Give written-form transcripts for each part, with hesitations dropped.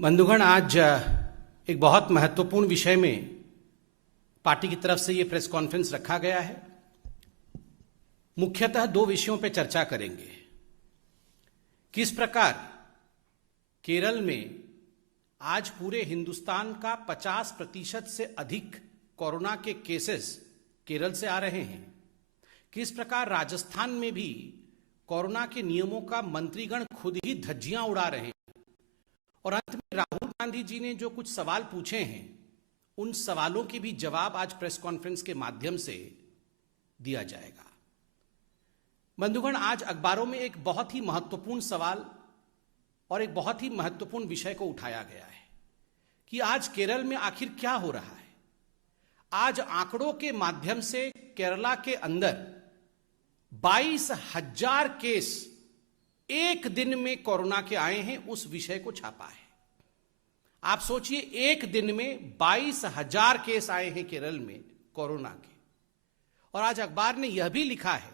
बंधुगण, आज एक बहुत महत्वपूर्ण विषय में पार्टी की तरफ से ये प्रेस कॉन्फ्रेंस रखा गया है। मुख्यतः दो विषयों पर चर्चा करेंगे। किस प्रकार केरल में आज पूरे हिंदुस्तान का 50% से अधिक कोरोना के केसेस केरल से आ रहे हैं। किस प्रकार राजस्थान में भी कोरोना के नियमों का मंत्रीगण खुद ही धज्जियां उड़ा रहे हैं। और अंत में राहुल गांधी जी ने जो कुछ सवाल पूछे हैं, उन सवालों के भी जवाब आज प्रेस कॉन्फ्रेंस के माध्यम से दिया जाएगा। बंधुगण, आज अखबारों में एक बहुत ही महत्वपूर्ण सवाल और एक बहुत ही महत्वपूर्ण विषय को उठाया गया है कि आज केरल में आखिर क्या हो रहा है। आज आंकड़ों के माध्यम से केरला के अंदर 22,000 केस एक दिन में कोरोना के आए हैं, उस विषय को छापा है। आप सोचिए, एक दिन में 22,000 केस आए हैं केरल में कोरोना के। और आज अखबार ने यह भी लिखा है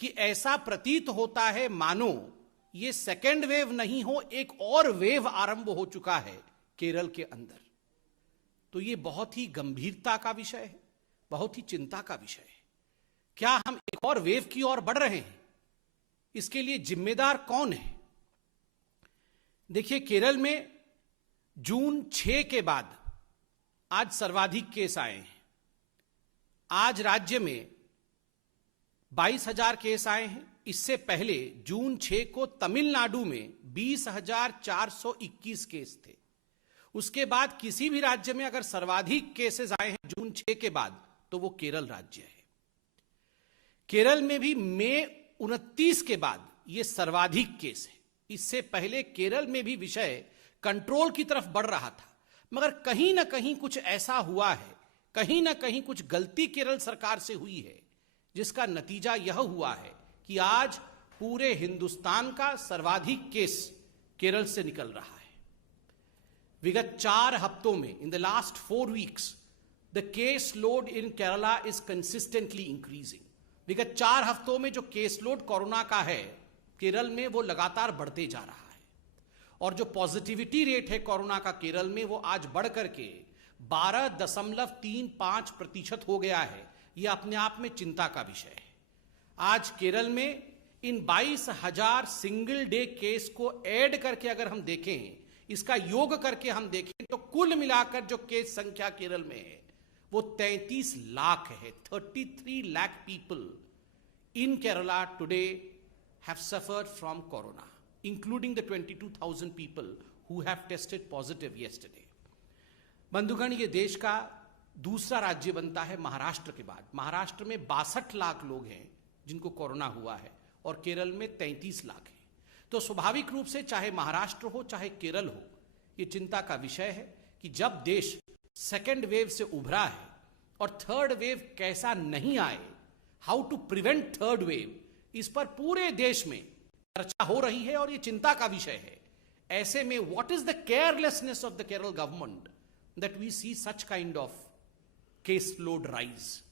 कि ऐसा प्रतीत होता है मानो ये सेकेंड वेव नहीं हो, एक और वेव आरंभ हो चुका है केरल के अंदर। तो ये बहुत ही गंभीरता का विषय है, बहुत ही चिंता का विषय है। क्या हम एक और वेव की ओर बढ़ रहे हैं? इसके लिए जिम्मेदार कौन है? देखिए, केरल में जून 6 के बाद आज सर्वाधिक केस आए हैं। आज राज्य में 22,000 केस आए हैं। इससे पहले जून 6 को तमिलनाडु में 20,421 केस थे। उसके बाद किसी भी राज्य में अगर सर्वाधिक केसेस आए हैं जून 6 के बाद, तो वो केरल राज्य है। केरल में भी मई 29 के बाद ये सर्वाधिक केस है। इससे पहले केरल में भी विषय कंट्रोल की तरफ बढ़ रहा था, मगर कहीं ना कहीं कुछ ऐसा हुआ है, कहीं ना कहीं कुछ गलती केरल सरकार से हुई है, जिसका नतीजा यह हुआ है कि आज पूरे हिंदुस्तान का सर्वाधिक केस केरल से निकल रहा है। विगत 4 हफ्तों में, in the last 4 weeks, the case load in Kerala is consistently increasing. विगत 4 हफ्तों में जो केस लोड कोरोना का है केरल में, वो लगातार बढ़ते जा रहा है। और जो पॉजिटिविटी रेट है कोरोना का केरल में, वो आज बढ़ करके 12.35% हो गया है। यह अपने आप में चिंता का विषय है। आज केरल में इन 22,000 सिंगल डे केस को ऐड करके अगर हम देखें, इसका योग करके हम देखें, तो कुल मिलाकर जो केस संख्या केरल में है वो 33 लाख है। 33 lakh people in Kerala today have suffered from corona, including the 22,000 people who have tested positive yesterday. बंधुगण, ये देश का दूसरा राज्य बनता है महाराष्ट्र के बाद। महाराष्ट्र में 62 लाख लोग हैं जिनको कोरोना हुआ है और केरल में 33 लाख है। तो स्वाभाविक रूप से चाहे महाराष्ट्र हो चाहे केरल हो, ये चिंता का विषय है कि जब देश सेकेंड वेव से उभरा है और थर्ड वेव कैसा नहीं आए, how to prevent third wave, इस पर पूरे देश में चर्चा हो रही है और यह चिंता का विषय है। ऐसे में what is the carelessness of the Kerala government that we see such kind of case load rise?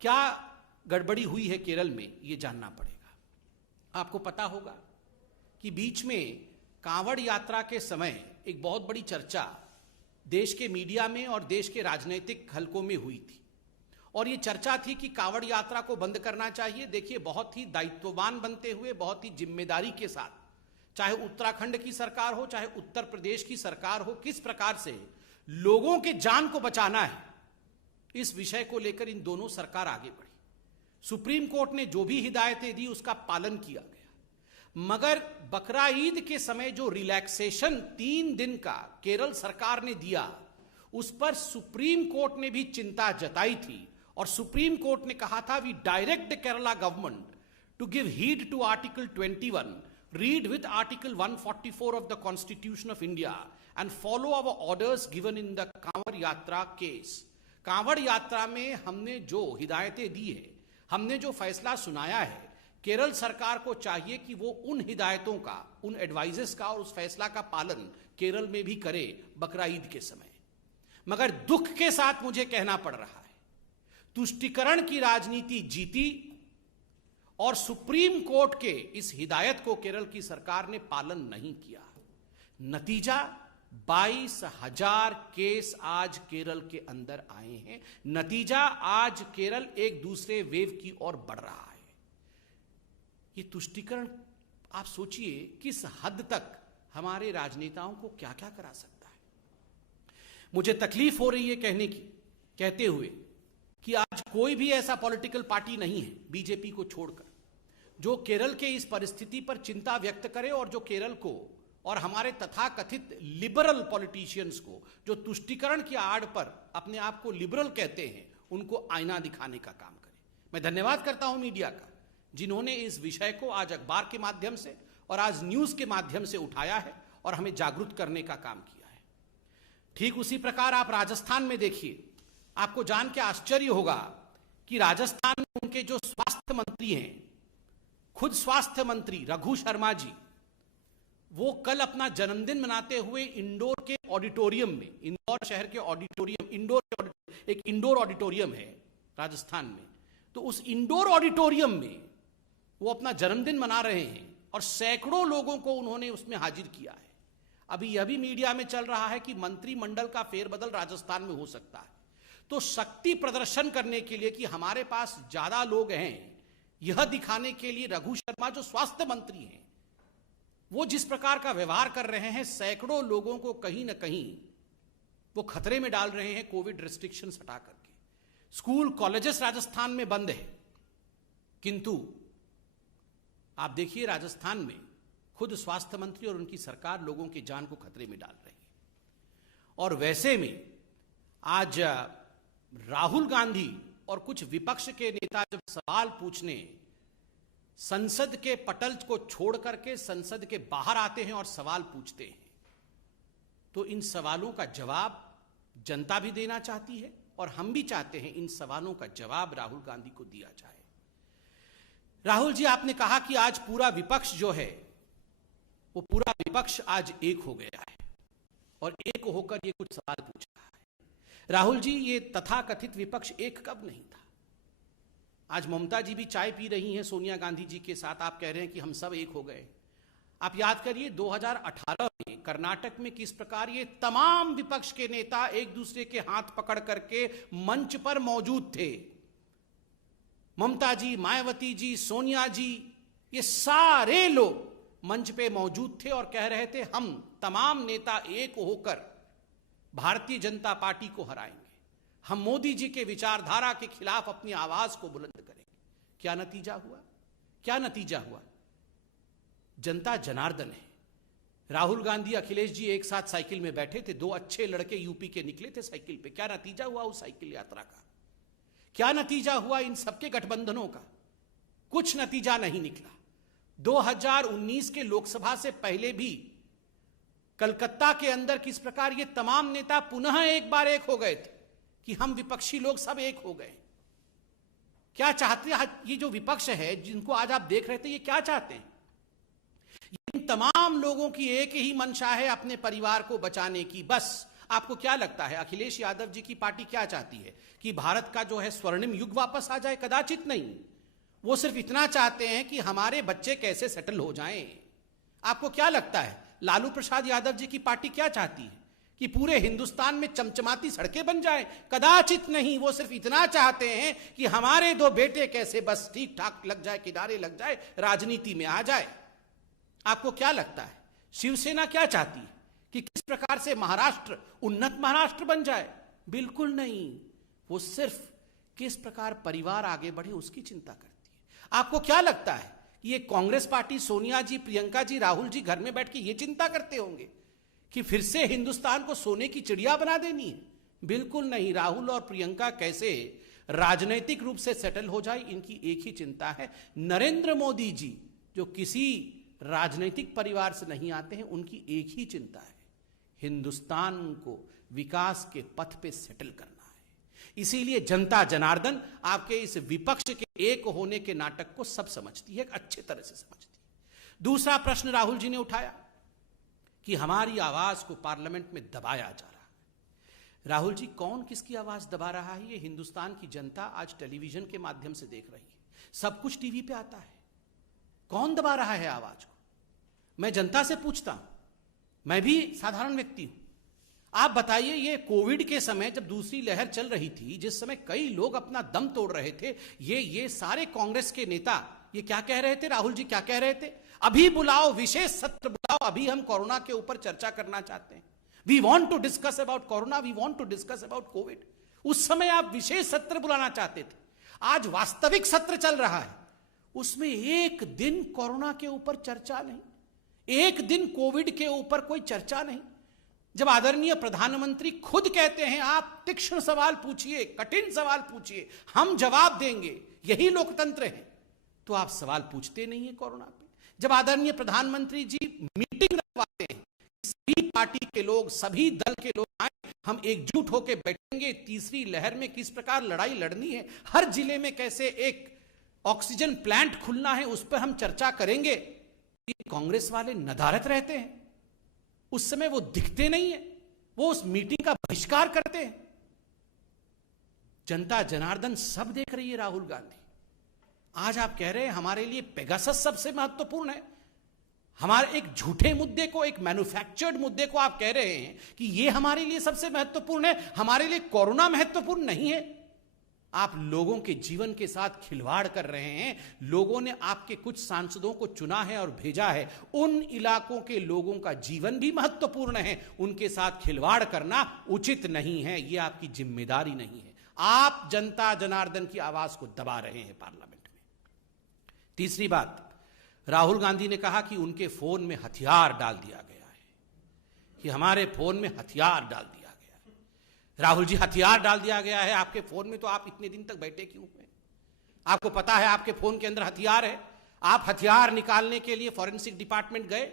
क्या गड़बड़ी हुई है केरल में, यह जानना पड़ेगा। आपको पता होगा कि बीच में कांवड़ यात्रा के समय एक बहुत बड़ी चर्चा देश के मीडिया में और देश के राजनीतिक हलकों में हुई थी, और ये चर्चा थी कि कांवड़ यात्रा को बंद करना चाहिए। देखिए, बहुत ही दायित्ववान बनते हुए, बहुत ही जिम्मेदारी के साथ, चाहे उत्तराखंड की सरकार हो चाहे उत्तर प्रदेश की सरकार हो, किस प्रकार से लोगों के जान को बचाना है, इस विषय को लेकर इन दोनों सरकार आगे बढ़ी। सुप्रीम कोर्ट ने जो भी हिदायतें दी उसका पालन किया गया। मगर बकरा ईद के समय जो रिलैक्सेशन 3 दिन का केरल सरकार ने दिया, उस पर सुप्रीम कोर्ट ने भी चिंता जताई थी। और सुप्रीम कोर्ट ने कहा था, we direct the Kerala government to give heed to article 21, read with article 144 of the Constitution of India and follow our orders given in the Kanwar Yatra case. Kanwar यात्रा में हमने जो हिदायतें दी है, हमने जो फैसला सुनाया है, केरल सरकार को चाहिए कि वो उन हिदायतों का, उन एडवाइजेस का और उस फैसला का पालन केरल में भी करे बकरा ईद के समय। मगर दुख के साथ मुझे कहना पड़ रहा है, तुष्टीकरण की राजनीति जीती और सुप्रीम कोर्ट के इस हिदायत को केरल की सरकार ने पालन नहीं किया। नतीजा 22,000 केस आज केरल के अंदर आए हैं। नतीजा, आज केरल एक दूसरे वेव की ओर बढ़ रहा है। ये तुष्टीकरण आप सोचिए किस हद तक हमारे राजनेताओं को क्या क्या करा सकता है। मुझे तकलीफ हो रही है कहते हुए कि आज कोई भी ऐसा पॉलिटिकल पार्टी नहीं है बीजेपी को छोड़कर जो केरल के इस परिस्थिति पर चिंता व्यक्त करे और जो केरल को और हमारे तथाकथित लिबरल पॉलिटिशियंस को, जो तुष्टीकरण की आड़ पर अपने आप को लिबरल कहते हैं, उनको आईना दिखाने का काम करे। मैं धन्यवाद करता हूं मीडिया का, जिन्होंने इस विषय को आज अखबार के माध्यम से और आज न्यूज के माध्यम से उठाया है और हमें जागरूक करने का काम किया है। ठीक उसी प्रकार आप राजस्थान में देखिए, आपको जान के आश्चर्य होगा कि राजस्थान में उनके जो स्वास्थ्य मंत्री हैं, खुद स्वास्थ्य मंत्री रघु शर्मा जी, वो कल अपना जन्मदिन मनाते हुए इंदौर के ऑडिटोरियम में, इंदौर शहर के ऑडिटोरियम, एक इंडोर ऑडिटोरियम है राजस्थान में, तो उस इंडोर ऑडिटोरियम में वो अपना जन्मदिन मना रहे हैं और सैकड़ों लोगों को उन्होंने उसमें हाजिर किया है। अभी यह भी मीडिया में चल रहा है कि मंत्रिमंडल का फेरबदल राजस्थान में हो सकता है। तो शक्ति प्रदर्शन करने के लिए कि हमारे पास ज्यादा लोग हैं, यह दिखाने के लिए रघु शर्मा जो स्वास्थ्य मंत्री हैं, वो जिस प्रकार का व्यवहार कर रहे हैं, सैकड़ों लोगों को कहीं ना कहीं वो खतरे में डाल रहे हैं कोविड रिस्ट्रिक्शंस हटा करके। स्कूल कॉलेजेस राजस्थान में बंद है, किंतु आप देखिए राजस्थान में खुद स्वास्थ्य मंत्री और उनकी सरकार लोगों की जान को खतरे में डाल रही है। और वैसे में आज राहुल गांधी और कुछ विपक्ष के नेता जब सवाल पूछने संसद के पटल को छोड़ करके संसद के बाहर आते हैं और सवाल पूछते हैं, तो इन सवालों का जवाब जनता भी देना चाहती है और हम भी चाहते हैं इन सवालों का जवाब राहुल गांधी को दिया जाए। राहुल जी, आपने कहा कि आज पूरा विपक्ष जो है, वो पूरा विपक्ष आज एक हो गया है और एक होकर ये कुछ सवाल पूछ रहा है। राहुल जी, ये तथाकथित विपक्ष एक कब नहीं था? आज ममता जी भी चाय पी रही हैं सोनिया गांधी जी के साथ, आप कह रहे हैं कि हम सब एक हो गए। आप याद करिए 2018 में कर्नाटक में किस प्रकार ये तमाम विपक्ष के नेता एक दूसरे के हाथ पकड़ करके मंच पर मौजूद थे। ममता जी, मायावती जी, सोनिया जी, ये सारे लोग मंच पे मौजूद थे और कह रहे थे हम तमाम नेता एक होकर भारतीय जनता पार्टी को हराएंगे, हम मोदी जी के विचारधारा के खिलाफ अपनी आवाज को बुलंद करेंगे। क्या नतीजा हुआ? क्या नतीजा हुआ? जनता जनार्दन है। राहुल गांधी, अखिलेश जी एक साथ साइकिल में बैठे थे, दो अच्छे लड़के यूपी के निकले थे साइकिल पे। क्या नतीजा हुआ उस साइकिल यात्रा का? क्या नतीजा हुआ इन सबके गठबंधनों का? कुछ नतीजा नहीं निकला। 2019 के लोकसभा से पहले भी कलकत्ता के अंदर किस प्रकार ये तमाम नेता पुनः एक बार एक हो गए थे कि हम विपक्षी लोग सब एक हो गए। क्या चाहते हैं ये जो विपक्ष है जिनको आज आप देख रहे थे, ये क्या चाहते हैं? इन तमाम लोगों की एक ही मंशा है अपने परिवार को बचाने की। बस आपको क्या लगता है अखिलेश यादव जी की पार्टी क्या चाहती है कि भारत का जो है स्वर्णिम युग वापस आ जाए? कदाचित नहीं। वो सिर्फ इतना चाहते हैं कि हमारे बच्चे कैसे सेटल हो जाएं। आपको क्या लगता है लालू प्रसाद यादव जी की पार्टी क्या चाहती है कि पूरे हिंदुस्तान में चमचमाती सड़कें बन जाएं? कदाचित नहीं। वो सिर्फ इतना चाहते हैं कि हमारे दो बेटे कैसे बस ठीक ठाक लग जाए, किनारे लग जाए, राजनीति में आ जाए। आपको क्या लगता है शिवसेना क्या चाहती है कि किस प्रकार से महाराष्ट्र उन्नत महाराष्ट्र बन जाए? बिल्कुल नहीं। वो सिर्फ किस प्रकार परिवार आगे बढ़े उसकी चिंता करती है। आपको क्या लगता है कि ये कांग्रेस पार्टी, सोनिया जी, प्रियंका जी, राहुल जी घर में बैठ के ये चिंता करते होंगे कि फिर से हिंदुस्तान को सोने की चिड़िया बना देनी है? बिल्कुल नहीं। राहुल और प्रियंका कैसे राजनीतिक रूप से सेटल हो जाए, इनकी एक ही चिंता है। नरेंद्र मोदी जी जो किसी राजनीतिक परिवार से नहीं आते हैं, उनकी एक ही चिंता है, हिंदुस्तान को विकास के पथ पे सेटल करना है। इसीलिए जनता जनार्दन आपके इस विपक्ष के एक होने के नाटक को सब समझती है, अच्छे तरह से समझती है। दूसरा प्रश्न राहुल जी ने उठाया कि हमारी आवाज को पार्लियामेंट में दबाया जा रहा है। राहुल जी, कौन किसकी आवाज दबा रहा है? ये हिंदुस्तान की जनता आज टेलीविजन के माध्यम से देख रही है, सब कुछ टीवी पे आता है। कौन दबा रहा है आवाज को? मैं जनता से पूछता हूं, मैं भी साधारण व्यक्ति हूं। आप बताइए, ये कोविड के समय जब दूसरी लहर चल रही थी, जिस समय कई लोग अपना दम तोड़ रहे थे, ये सारे कांग्रेस के नेता ये क्या कह रहे थे? राहुल जी क्या कह रहे थे? अभी बुलाओ, विशेष सत्र बुलाओ, अभी हम कोरोना के ऊपर चर्चा करना चाहते हैं। We want to discuss about corona, we want to discuss about Covid. उस समय आप विशेष सत्र बुलाना चाहते थे। आज वास्तविक सत्र चल रहा है, उसमें एक दिन कोरोना के ऊपर चर्चा नहीं, एक दिन कोविड के ऊपर कोई चर्चा नहीं। जब आदरणीय प्रधानमंत्री खुद कहते हैं आप तीक्ष्ण सवाल पूछिए, कठिन सवाल पूछिए, हम जवाब देंगे, यही लोकतंत्र है, तो आप सवाल पूछते नहीं है कोरोना पे। जब आदरणीय प्रधानमंत्री जी मीटिंग रखवाते हैं, सभी पार्टी के लोग, सभी दल के लोग आए, हम एकजुट होकर बैठेंगे, तीसरी लहर में किस प्रकार लड़ाई लड़नी है, हर जिले में कैसे एक ऑक्सीजन प्लांट खुलना है, उस पर हम चर्चा करेंगे। कांग्रेस वाले नदारत रहते हैं, उस समय वो दिखते नहीं है, वो उस मीटिंग का बहिष्कार करते हैं। जनता जनार्दन सब देख रही है राहुल गांधी। आज आप कह रहे हैं हमारे लिए पेगासस सबसे महत्वपूर्ण है। हमारे एक झूठे मुद्दे को, एक मैन्युफैक्चर्ड मुद्दे को आप कह रहे हैं कि ये हमारे लिए सबसे महत्वपूर्ण है, हमारे लिए कोरोना महत्वपूर्ण नहीं है। आप लोगों के जीवन के साथ खिलवाड़ कर रहे हैं। लोगों ने आपके कुछ सांसदों को चुना है और भेजा है, उन इलाकों के लोगों का जीवन भी महत्वपूर्ण है, उनके साथ खिलवाड़ करना उचित नहीं है, यह आपकी जिम्मेदारी नहीं है। आप जनता जनार्दन की आवाज को दबा रहे हैं पार्लियामेंट में। तीसरी बात, राहुल गांधी ने कहा कि उनके फोन में हथियार डाल दिया गया है, कि हमारे फोन में हथियार डाल दिया। राहुल जी, हथियार डाल दिया गया है आपके फोन में, तो आप इतने दिन तक बैठे क्यों हुए? आपको पता है आपके फोन के अंदर हथियार है। आप हथियार निकालने के लिए फॉरेंसिक डिपार्टमेंट गए,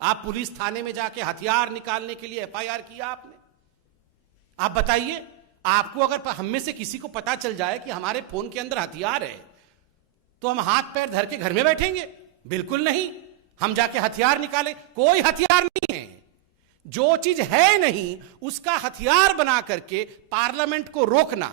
आप पुलिस थाने में जाके हथियार निकालने के लिए एफआईआर किया आपने। आप बताइए, आपको अगर हम में से किसी को पता चल जाए कि हमारे फोन के अंदर हथियार है, तो हम हाथ पैर धर के घर में बैठेंगे? बिल्कुल नहीं। हम जाके हथियार निकालें? कोई हथियार नहीं है। जो चीज है नहीं उसका हथियार बना करके पार्लियामेंट को रोकना,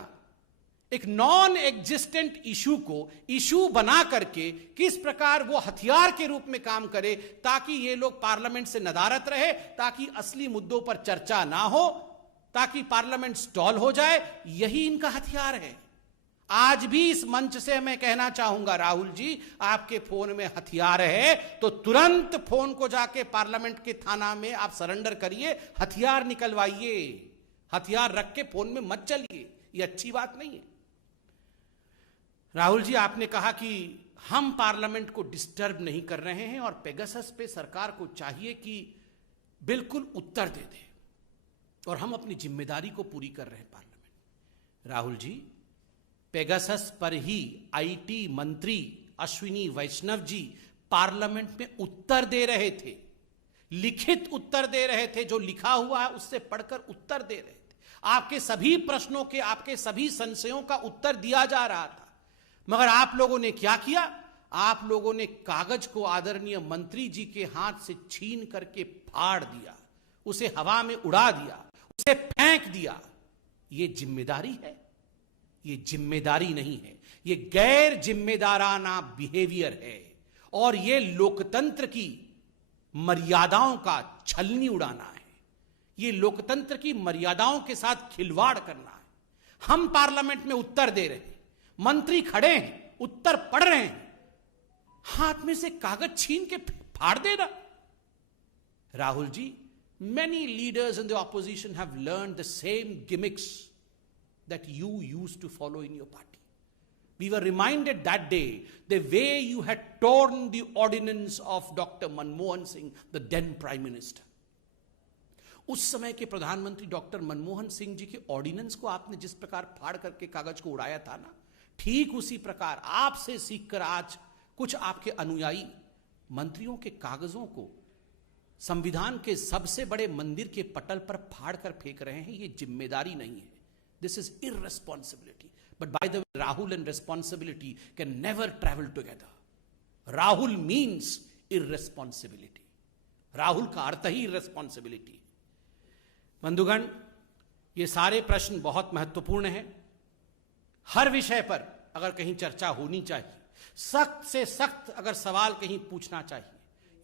एक नॉन एग्जिस्टेंट इशू को इशू बना करके किस प्रकार वो हथियार के रूप में काम करे, ताकि ये लोग पार्लियामेंट से नदारत रहे, ताकि असली मुद्दों पर चर्चा ना हो, ताकि पार्लियामेंट स्टॉल हो जाए, यही इनका हथियार है। आज भी इस मंच से मैं कहना चाहूंगा, राहुल जी, आपके फोन में हथियार है तो तुरंत फोन को जाके पार्लियामेंट के थाना में आप सरेंडर करिए, हथियार निकलवाइए। हथियार रख के फोन में मत चलिए, ये अच्छी बात नहीं है। राहुल जी, आपने कहा कि हम पार्लियामेंट को डिस्टर्ब नहीं कर रहे हैं और पेगासस पे सरकार को चाहिए कि बिल्कुल उत्तर दे दे, और हम अपनी जिम्मेदारी को पूरी कर रहे हैं पार्लियामेंट। राहुल जी, पेगासस पर ही आईटी मंत्री अश्विनी वैष्णव जी पार्लियामेंट में उत्तर दे रहे थे, लिखित उत्तर दे रहे थे, जो लिखा हुआ है उससे पढ़कर उत्तर दे रहे थे। आपके सभी प्रश्नों के, आपके सभी संशयों का उत्तर दिया जा रहा था। मगर आप लोगों ने क्या किया? आप लोगों ने कागज को आदरणीय मंत्री जी के हाथ से छीन करके फाड़ दिया, उसे हवा में उड़ा दिया, उसे फेंक दिया। यह जिम्मेदारी है? ये जिम्मेदारी नहीं है, ये गैर जिम्मेदाराना बिहेवियर है, और ये लोकतंत्र की मर्यादाओं का छलनी उड़ाना है, ये लोकतंत्र की मर्यादाओं के साथ खिलवाड़ करना है। हम पार्लियामेंट में उत्तर दे रहे हैं, मंत्री खड़े हैं, उत्तर पढ़ रहे हैं, हाथ में से कागज छीन के फाड़ देना। Rahul ji, many leaders in the opposition have learned the same gimmicks that you used to follow in your party. We were reminded that day the way you had torn the ordinance of Dr. Manmohan Singh, the then Prime Minister. उस समय के प्रधानमंत्री doctor Manmohan Singh ji के ordinance को आपने जिस प्रकार फाड़ करके कागज को उड़ाया था ना, ठीक उसी प्रकार आपसे सीखकर आज कुछ आपके अनुयायी मंत्रियों के कागजों को संविधान के सबसे बड़े मंदिर के पटल पर फाड़ कर फेंक रहे हैं। ये जिम्मेदारी नहीं है। This is irresponsibility. But by the way, Rahul and responsibility can never travel together. Rahul means irresponsibility. Rahul का अर्थ ही irresponsibility है। बंधुगण, ये सारे प्रश्न बहुत महत्वपूर्ण हैं। हर विषय पर अगर कहीं चर्चा होनी चाहिए, सख्त से सख्त अगर सवाल कहीं पूछना चाहिए,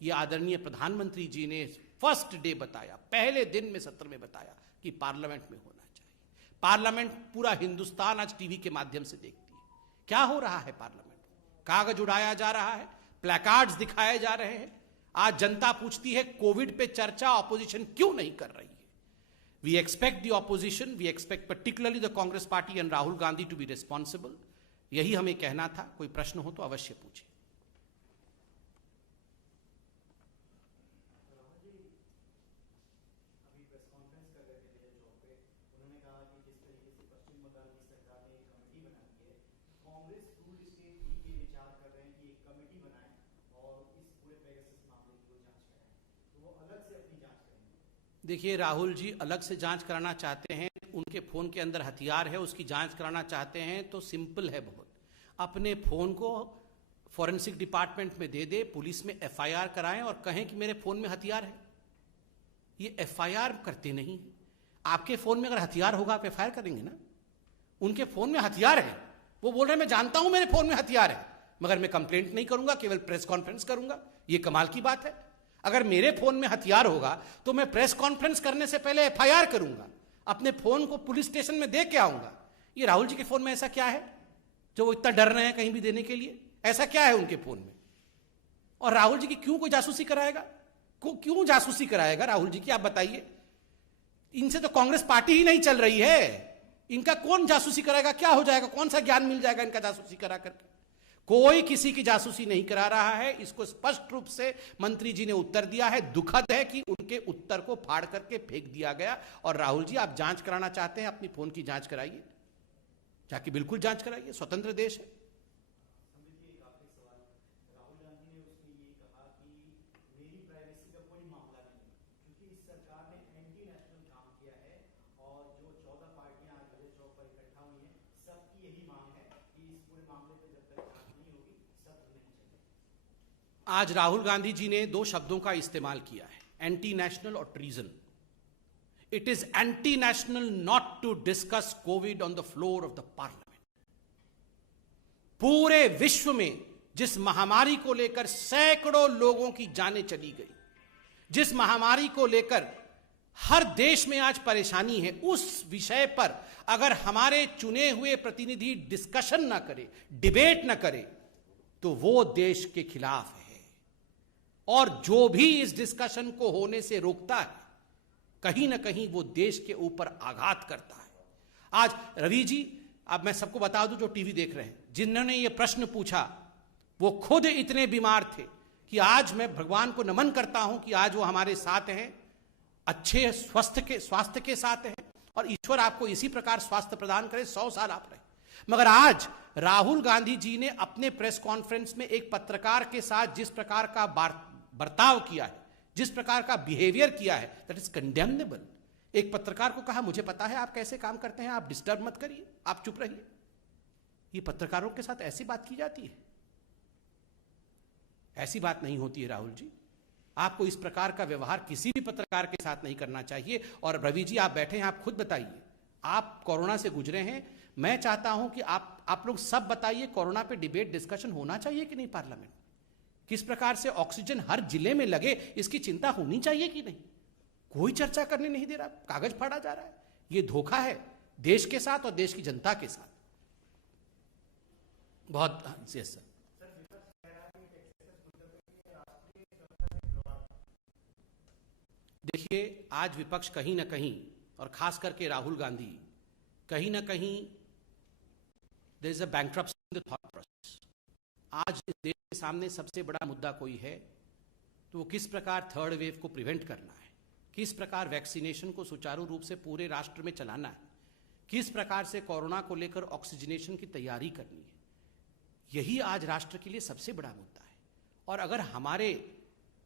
ये आदरणीय प्रधानमंत्री जी ने फर्स्ट डे बताया, पहले दिन में सत्र में बताया कि पार्लियामेंट में होना चाहिए। पार्लियामेंट पूरा हिंदुस्तान आज टीवी के माध्यम से देखती है। क्या हो रहा है पार्लियामेंट? कागज उड़ाया जा रहा है, प्लेकार्ड्स दिखाए जा रहे हैं। आज जनता पूछती है कोविड पे चर्चा ऑपोजिशन क्यों नहीं कर रही है? We expect the opposition, we expect particularly the Congress party and Rahul Gandhi to be responsible. यही हमें कहना था। कोई प्रश्न हो तो अवश्य पूछिए। देखिए, राहुल जी अलग से जांच कराना चाहते हैं, उनके फोन के अंदर हथियार है, उसकी जांच कराना चाहते हैं तो सिंपल है बहुत। अपने फोन को फॉरेंसिक डिपार्टमेंट में दे दे, पुलिस में एफआईआर कराएं और कहें कि मेरे फोन में हथियार है। ये एफआईआर करते नहीं। आपके फोन में अगर हथियार होगा आप एफआईआर करेंगे ना? उनके फोन में हथियार है, वो बोल रहे हैं मैं जानता हूं मेरे फोन में हथियार है, मगर मैं कंप्लेंट नहीं करूंगा, केवल प्रेस कॉन्फ्रेंस करूंगा। ये कमाल की बात है। अगर मेरे फोन में हथियार होगा तो मैं प्रेस कॉन्फ्रेंस करने से पहले एफआईआर करूंगा, अपने फोन को पुलिस स्टेशन में दे के आऊंगा। ये राहुल जी के फोन में ऐसा क्या है जो वो इतना डर रहे हैं कहीं भी देने के लिए? ऐसा क्या है उनके फोन में? और राहुल जी की क्यों कोई जासूसी कराएगा? क्यों जासूसी कराएगा राहुल जी की? आप बताइए। इनसे तो कांग्रेस पार्टी ही नहीं चल रही है, इनका कौन जासूसी कराएगा? क्या हो जाएगा? कौन सा ज्ञान मिल जाएगा इनका जासूसी करा करके? कोई किसी की जासूसी नहीं करा रहा है। इसको स्पष्ट रूप से मंत्री जी ने उत्तर दिया है। दुखद है कि उनके उत्तर को फाड़ करके फेंक दिया गया। और राहुल जी, आप जांच कराना चाहते हैं, अपनी फोन की जांच कराइए, जाके बिल्कुल जांच कराइए, स्वतंत्र देश है। आज राहुल गांधी जी ने दो शब्दों का इस्तेमाल किया है, एंटी नेशनल और treason. It is anti national not to discuss Covid on the floor of the Parliament. पूरे विश्व में जिस महामारी को लेकर सैकड़ों लोगों की जानें चली गई, जिस महामारी को लेकर हर देश में आज परेशानी है, उस विषय पर अगर हमारे चुने हुए प्रतिनिधि डिस्कशन ना करे, डिबेट ना करे, तो वो देश के खिलाफ है। और जो भी इस डिस्कशन को होने से रोकता है, कहीं ना कहीं वो देश के ऊपर आघात करता है। आज रवि जी, अब मैं सबको बता दूं जो टीवी देख रहे हैं, जिन्होंने ये प्रश्न पूछा वो खुद इतने बीमार थे कि आज मैं भगवान को नमन करता हूं कि आज वो हमारे साथ हैं, अच्छे स्वास्थ्य के साथ हैं, और ईश्वर आपको इसी प्रकार स्वास्थ्य प्रदान करे, 100 साल आप रहे। मगर आज राहुल गांधी जी ने अपने प्रेस कॉन्फ्रेंस में एक पत्रकार के साथ जिस प्रकार का बर्ताव किया है, जिस प्रकार का बिहेवियर किया है, दैट इज कंडेमनेबल। एक पत्रकार को कहा मुझे पता है आप कैसे काम करते हैं, आप डिस्टर्ब मत करिए, आप चुप रहिए। ये पत्रकारों के साथ ऐसी बात की जाती है? ऐसी बात नहीं होती है राहुल जी। आपको इस प्रकार का व्यवहार किसी भी पत्रकार के साथ नहीं करना चाहिए। और रवि जी, आप बैठे हैं, आप खुद बताइए, आप कोरोना से गुजरे हैं। मैं चाहता हूं कि आप लोग सब बताइए, कोरोना पे डिबेट डिस्कशन होना चाहिए कि नहीं पार्लियामेंट? किस प्रकार से ऑक्सीजन हर जिले में लगे, इसकी चिंता होनी चाहिए कि नहीं? कोई चर्चा करने नहीं दे रहा, कागज फाड़ा जा रहा है। यह धोखा है देश के साथ और देश की जनता के साथ। बहुत सर, देखिए, आज विपक्ष कहीं ना कहीं, और खास करके राहुल गांधी, कहीं ना कहीं there is a bankruptcy in the thought process. आज इस देश के सामने सबसे बड़ा मुद्दा कोई है तो वो किस प्रकार थर्ड वेव को प्रिवेंट करना है, किस प्रकार वैक्सीनेशन को सुचारू रूप से पूरे राष्ट्र में चलाना है, किस प्रकार से कोरोना को लेकर ऑक्सीजनेशन की तैयारी करनी है। यही आज राष्ट्र के लिए सबसे बड़ा मुद्दा है। और अगर हमारे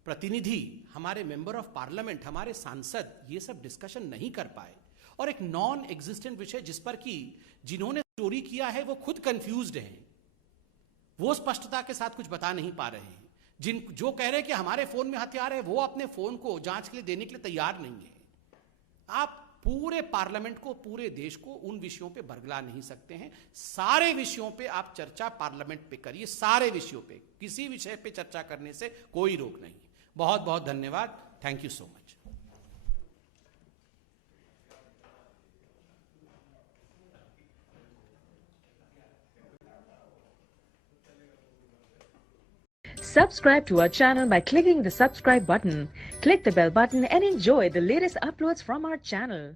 प्रतिनिधि, हमारे मेंबर ऑफ पार्लियामेंट, हमारे सांसद ये सब डिस्कशन नहीं कर पाए, और एक नॉन एग्जिस्टेंट विषय जिस पर कि जिन्होंने स्टोरी किया है वो खुद कंफ्यूज्ड हैं, वो स्पष्टता के साथ कुछ बता नहीं पा रहे हैं। जो कह रहे हैं कि हमारे फोन में हथियार है, वो अपने फोन को जांच के लिए देने के लिए तैयार नहीं है। आप पूरे पार्लियामेंट को, पूरे देश को उन विषयों पे बरगला नहीं सकते हैं। सारे विषयों पे आप चर्चा पार्लियामेंट पे करिए, सारे विषयों पे, किसी विषय पे चर्चा करने से कोई रोक नहीं। बहुत बहुत धन्यवाद। Thank you so much. Subscribe to our channel by clicking the subscribe button. Click the bell button and enjoy the latest uploads from our channel.